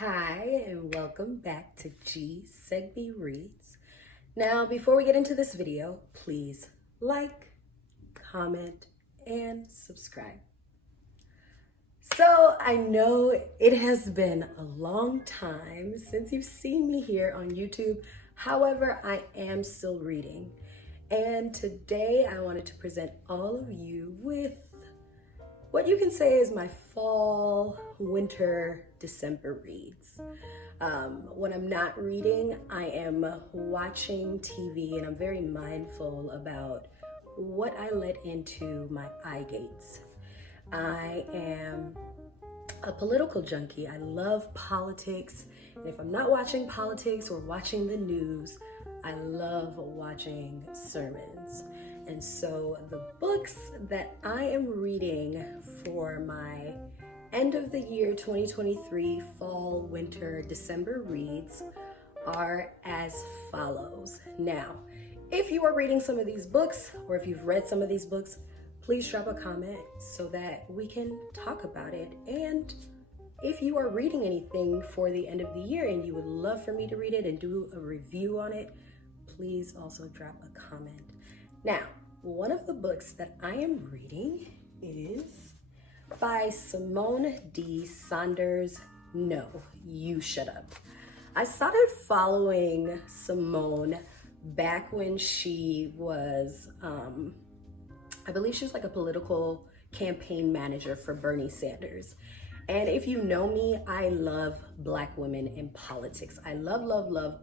Hi, and welcome back to G.SaygbeReads. Now, before we get into this video, please like, comment, and subscribe. So, I know it has been a long time since you've seen me here on YouTube. However, I am still reading. And today I wanted to present all of you with what you can say is my fall, winter, December reads. When I'm not reading, I am watching TV, and I'm very mindful about what I let into my eye gates. I am a political junkie. I love politics, and if I'm not watching politics or watching the news, I love watching sermons. And so the books that I am reading for my end of the year 2023 fall, winter, December reads are as follows. Now, if you are reading some of these books, or if you've read some of these books, please drop a comment so that we can talk about it. And if you are reading anything for the end of the year and you would love for me to read it and do a review on it, please also drop a comment. Now, one of the books that I am reading is by Simone D. Saunders. No, You Shut Up. I started following Simone back when she was, I believe she was like a political campaign manager for Bernie Sanders. And if you know me, I love Black women in politics. I love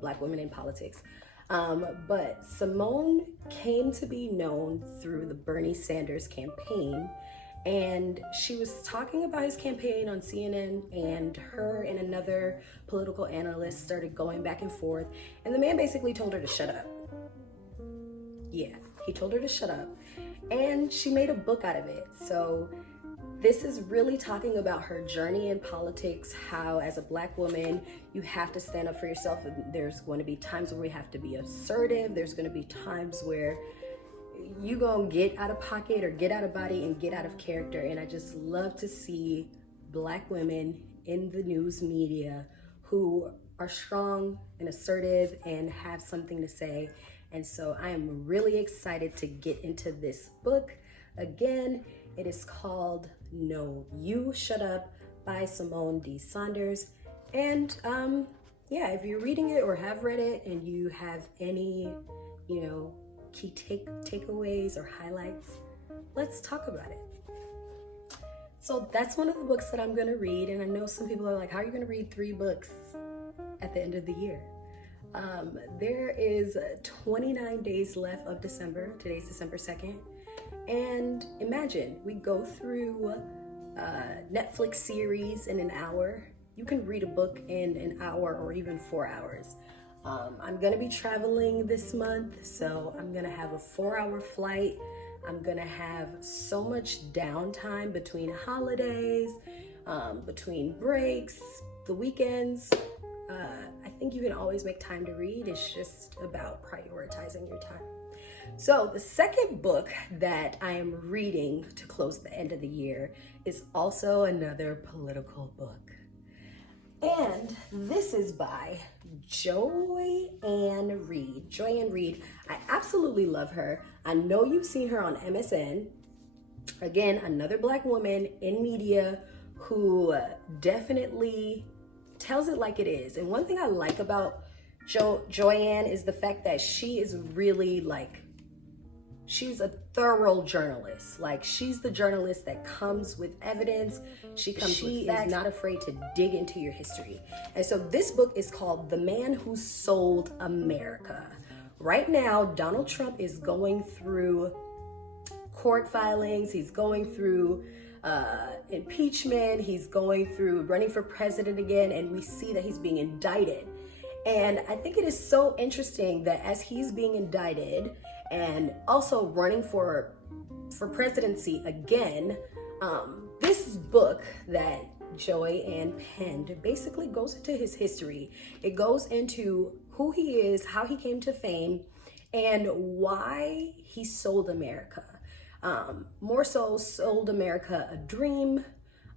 Black women in politics. But Simone came to be known through the Bernie Sanders campaign, and she was talking about his campaign on CNN, and her and another political analyst started going back and forth, and the man basically told her to shut up. Yeah, he told her to shut up, and she made a book out of it. So this is really talking about her journey in politics, how as a Black woman, you have to stand up for yourself. And there's going to be times where we have to be assertive. There's going to be times where you gonna get out of pocket or get out of body and get out of character. And I just love to see Black women in the news media who are strong and assertive and have something to say. And so I am really excited to get into this book. Again, it is called No, You Shut Up by Simone D. Saunders. And yeah, if you're reading it or have read it and you have any, key takeaways or highlights, let's talk about it. So that's one of the books that I'm gonna read. And I know some people are like, how are you gonna read 3 books at the end of the year? There is 29 days left of December. Today's December 2nd. And imagine we go through Netflix series in an hour. You can read a book in an hour or even 4 hours. I'm gonna be traveling this month, so I'm gonna have a 4-hour flight. I'm gonna have so much downtime between holidays, between breaks, the weekends. I think you can always make time to read. It's just about prioritizing your time. So the second book that I am reading to close the end of the year is also another political book. And this is by Joy-Ann Reid. Joy-Ann Reid, I absolutely love her. I know you've seen her on MSN. Again, another Black woman in media who definitely tells it like it is. And one thing I like about Joy-Ann is the fact that she is really she's a thorough journalist. Like, she's the journalist that comes with evidence. She is not afraid to dig into your history. And so this book is called The Man Who Sold America. Right now, Donald Trump is going through court filings. He's going through impeachment. He's going through running for president again. And we see that he's being indicted. And I think it is so interesting that as he's being indicted and also running for presidency again, this book that Joy-Ann penned basically goes into his history. It goes into who he is, how he came to fame, and why he sold America. More so sold America a dream,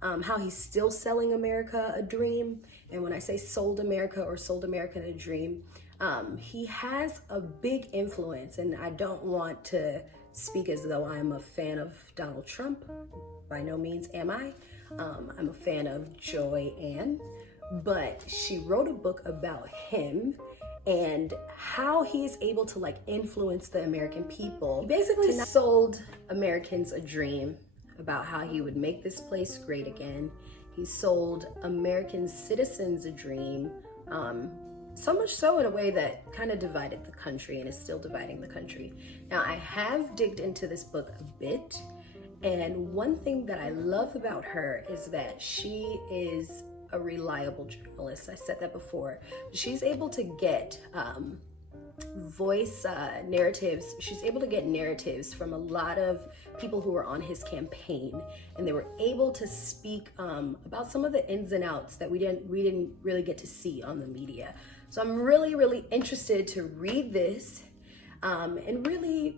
how he's still selling America a dream. And when I say sold America or sold America a dream, he has a big influence. And I don't want to speak as though I'm a fan of Donald Trump. By no means am I. I'm a fan of Joy Ann, but she wrote a book about him and how he is able to like influence the American people. He basically sold Americans a dream about how he would make this place great again. He sold American citizens a dream, so much so in a way that kind of divided the country and is still dividing the country. Now, I have digged into this book a bit, and one thing that I love about her is that she is a reliable journalist. I said that before. She's able to get narratives. She's able to get narratives from a lot of people who were on his campaign, and they were able to speak about some of the ins and outs that we didn't really get to see on the media. So I'm really interested to read this and really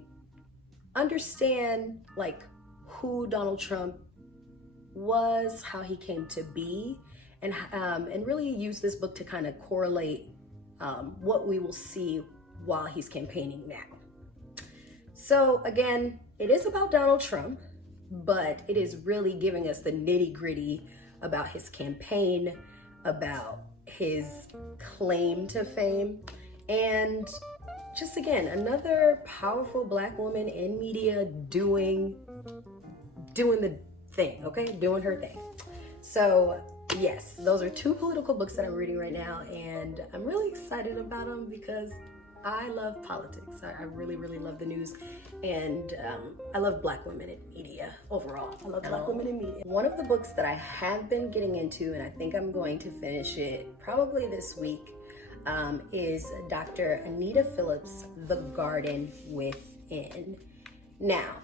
understand like who Donald Trump was, how he came to be, and really use this book to kind of correlate what we will see while he's campaigning now. So again, it is about Donald Trump, but it is really giving us the nitty-gritty about his campaign, about his claim to fame, and just again, another powerful Black woman in media doing the thing, okay? Doing her thing. So yes, those are two political books that I'm reading right now, and I'm really excited about them because I love politics. I really love the news, and I love Black women in media overall. I love Black women in media. One of the books that I have been getting into, and I think I'm going to finish it probably this week, is Dr. Anita Phillips' The Garden Within. Now,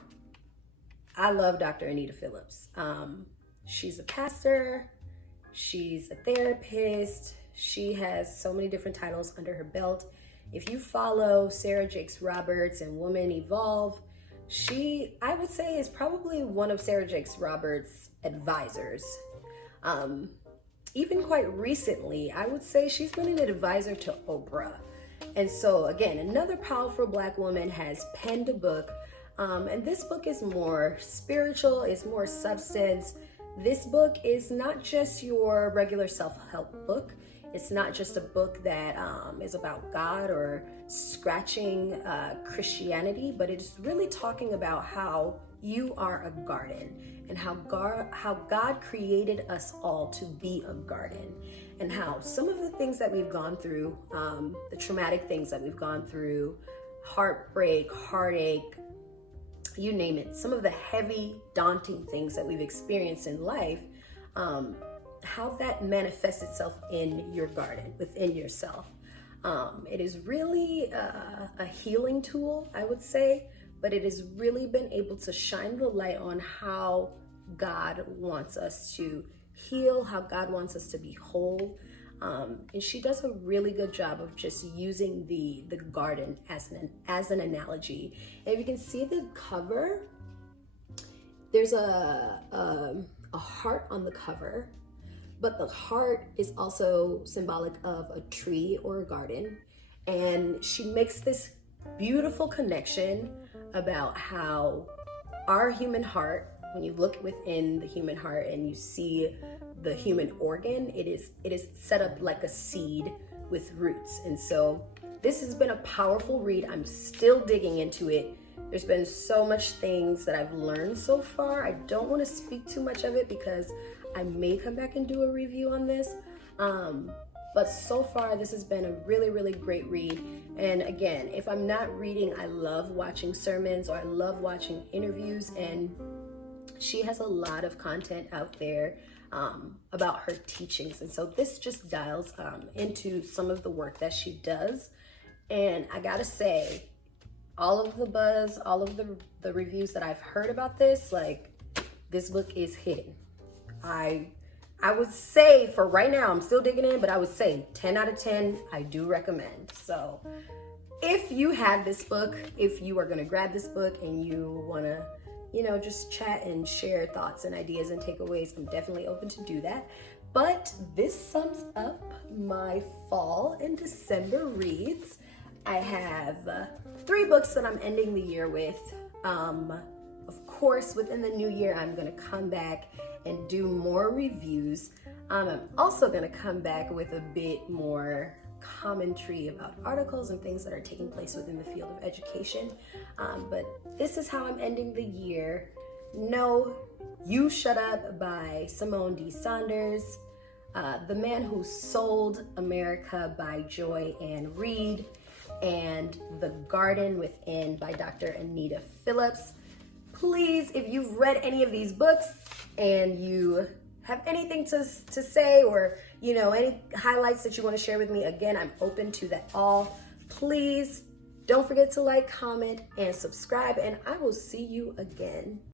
I love Dr. Anita Phillips. She's a pastor, she's a therapist, she has so many different titles under her belt. If you follow Sarah Jakes Roberts and Woman Evolve, she, I would say, is probably one of Sarah Jakes Roberts' advisors. Even quite recently, I would say she's been an advisor to Oprah. And so again, another powerful Black woman has penned a book, and this book is more spiritual, it's more substance. This book is not just your regular self-help book. It's not just a book that is about God or scratching Christianity, but it's really talking about how you are a garden and how God created us all to be a garden, and how some of the things that we've gone through, the traumatic things that we've gone through, heartbreak, heartache, you name it, some of the heavy, daunting things that we've experienced in life, how that manifests itself in your garden, within yourself. It is really a healing tool, I would say, but it has really been able to shine the light on how God wants us to heal, how God wants us to be whole. And she does a really good job of just using the garden as an analogy. And if you can see the cover, there's a heart on the cover, but the heart is also symbolic of a tree or a garden. And she makes this beautiful connection about how our human heart, when you look within the human heart and you see the human organ, it is set up like a seed with roots. And so this has been a powerful read. I'm still digging into it. There's been so much things that I've learned so far. I don't want to speak too much of it because I may come back and do a review on this. But so far, this has been a really great read. And again, if I'm not reading, I love watching sermons or I love watching interviews, and she has a lot of content out there about her teachings. And so this just dials into some of the work that she does. And I gotta say, all of the buzz, all of the reviews that I've heard about this, like, this book is hitting. I would say, for right now, I'm still digging in, but I would say 10 out of 10, I do recommend. So if you have this book, if you are gonna grab this book and you wanna just chat and share thoughts and ideas and takeaways. I'm definitely open to do that. But this sums up my fall and December reads. I have 3 books that I'm ending the year with. Of course, within the new year, I'm gonna come back and do more reviews. I'm also gonna come back with a bit more commentary about articles and things that are taking place within the field of education. But this is how I'm ending the year. No, You Shut Up by Simone D. Saunders. The Man Who Sold America by Joy Ann Reid. And The Garden Within by Dr. Anita Phillips. Please, if you've read any of these books and you have anything to say, or any highlights that you want to share with me, again, I'm open to that all. Please don't forget to like, comment, and subscribe, and I will see you again.